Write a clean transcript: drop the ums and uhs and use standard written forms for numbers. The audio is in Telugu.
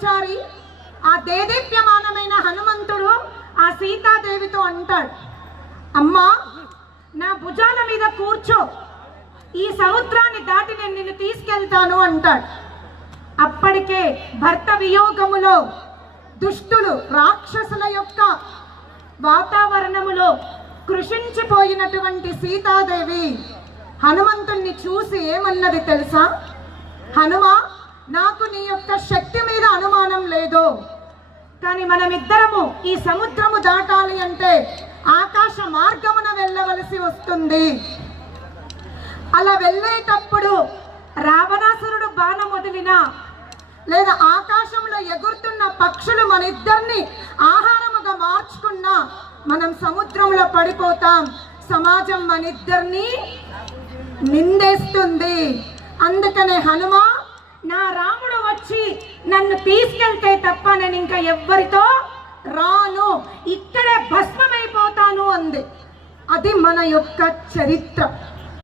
బ్రహ్మచారి ఆ దేదీప్యమానమైన హనుమంతుడు ఆ సీతాదేవితో అంటాడు, అమ్మా నా భుజాల మీద కూర్చో, ఈ సముద్రాన్ని దాటి నేను నిన్ను తీసుకెళ్తాను అంటాడు. అప్పటికే భర్త వియోగములో దుష్టులు రాక్షసుల యొక్క వాతావరణములో కృషించిపోయినటువంటి సీతాదేవి హనుమంతుణ్ణి చూసి ఏమన్నది తెలుసా? హనుమా, నాకు నీ యొక్క శక్తి మీద అనుమానం లేదు, కానీ మనమిద్దరము ఈ సముద్రము దాటాలి అంటే ఆకాశ మార్గమున వెళ్ళవలసి వస్తుంది. అలా వెళ్ళేటప్పుడు రావణాసురుడు బాణం వదిలినా లేదా ఆకాశంలో ఎగురుతున్న పక్షులు మన ఇద్దరిని ఆహారముగా మార్చుకున్నా మనం సముద్రంలో పడిపోతాం, సమాజం మన ఇద్దరిని నిందేస్తుంది. అందుకనే హనుమా, నా రాముడు వచ్చి నన్ను తీసుకెళ్తే తప్ప నేను ఇంకా ఎవ్వరితో రాను, ఇక్కడే భస్మమైపోతాను అంది. అది మన యొక్క చరిత్ర.